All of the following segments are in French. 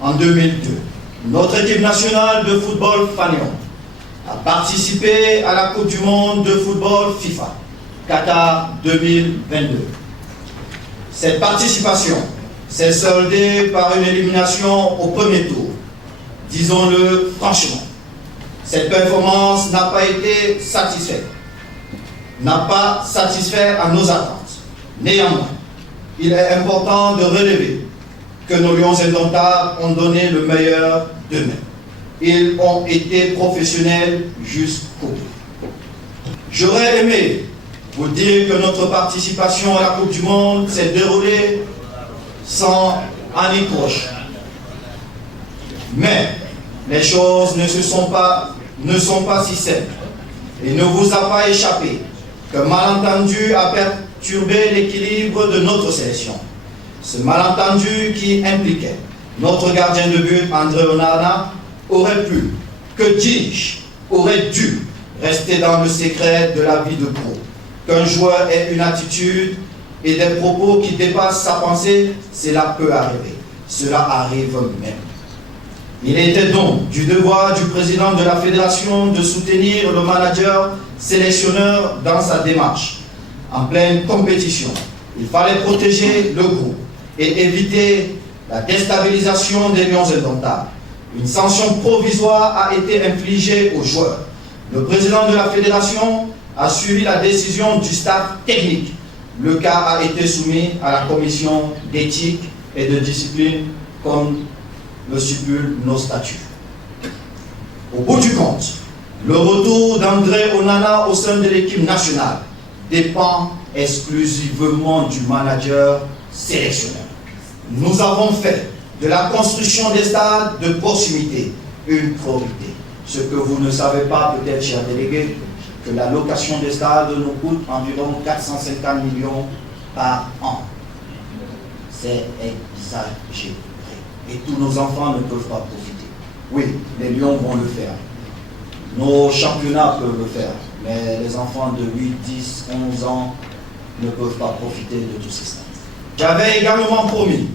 en 2002, notre équipe nationale de football fanion a participé à la Coupe du monde de football FIFA Qatar 2022. Cette participation s'est soldée par une élimination au premier tour. Disons-le franchement, cette performance n'a pas été satisfaite, n'a pas satisfait à nos attentes. Néanmoins, il est important de relever que nos Lions indomptables ont donné le meilleur d'eux-mêmes. Ils ont été professionnels jusqu'au bout. J'aurais aimé vous dire que notre participation à la Coupe du Monde s'est déroulée sans anicroche. Mais les choses ne sont pas si simples. Il ne vous a pas échappé qu'un malentendu a perturbé l'équilibre de notre sélection. Ce malentendu qui impliquait notre gardien de but, André Onana, aurait pu, que dis-je, aurait dû rester dans le secret de la vie de pro. Qu'un joueur ait une attitude et des propos qui dépassent sa pensée, cela peut arriver. Cela arrive même. Il était donc du devoir du président de la fédération de soutenir le manager sélectionneur dans sa démarche. En pleine compétition, il fallait protéger le groupe et éviter la déstabilisation des Lions indomptables. Une sanction provisoire a été infligée aux joueurs. Le président de la fédération a suivi la décision du staff technique. Le cas a été soumis à la commission d'éthique et de discipline comme le stipulent nos statuts. Au bout du compte, le retour d'André Onana au sein de l'équipe nationale dépend exclusivement du manager sélectionneur. Nous avons fait de la construction des stades de proximité une priorité. Ce que vous ne savez pas peut-être, chers délégués, que la location des stades nous coûte environ 450 millions par an. C'est exagéré. Et tous nos enfants ne peuvent pas profiter. Oui, les Lions vont le faire. Nos championnats peuvent le faire. Mais les enfants de 8, 10, 11 ans ne peuvent pas profiter de tous ces stades. J'avais également promis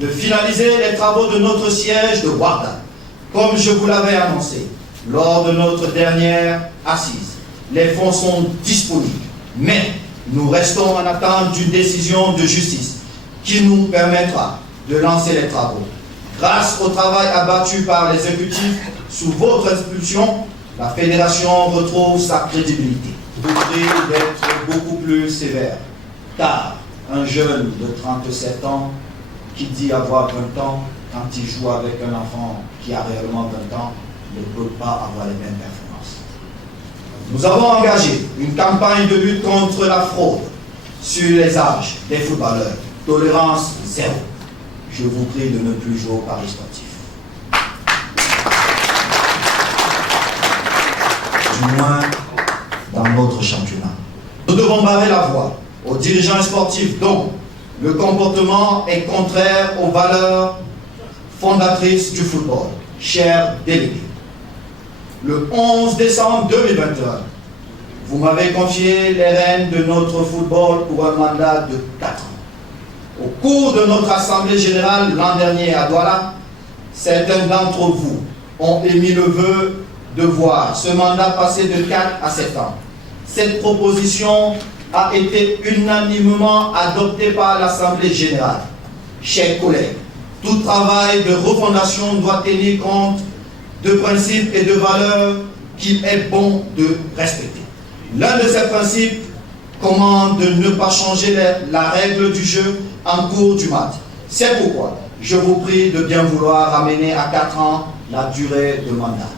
de finaliser les travaux de notre siège de Ouargla, comme je vous l'avais annoncé lors de notre dernière assise. Les fonds sont disponibles, mais nous restons en attente d'une décision de justice qui nous permettra de lancer les travaux. Grâce au travail abattu par l'exécutif sous votre impulsion, la fédération retrouve sa crédibilité. Je vous prie d'être beaucoup plus sévère, car un jeune de 37 ans qui dit avoir 20 ans, quand il joue avec un enfant qui a réellement 20 ans, ne peut pas avoir les mêmes performances. Nous avons engagé une campagne de lutte contre la fraude sur les âges des footballeurs. Tolérance zéro. Je vous prie de ne plus jouer au paris sportif. Du moins, dans notre championnat. Nous devons barrer la voie aux dirigeants sportifs dont le comportement est contraire aux valeurs fondatrices du football. Chers délégués, le 11 décembre 2021, vous m'avez confié les rênes de notre football pour un mandat de 4 ans. Au cours de notre assemblée générale l'an dernier à Douala, certains d'entre vous ont émis le vœu de voir ce mandat passer de 4 à 7 ans. Cette proposition a été unanimement adoptée par l'Assemblée générale. Chers collègues, tout travail de refondation doit tenir compte de principes et de valeurs qu'il est bon de respecter. L'un de ces principes commande de ne pas changer la règle du jeu en cours du match. C'est pourquoi je vous prie de bien vouloir ramener à 4 ans la durée de mandat.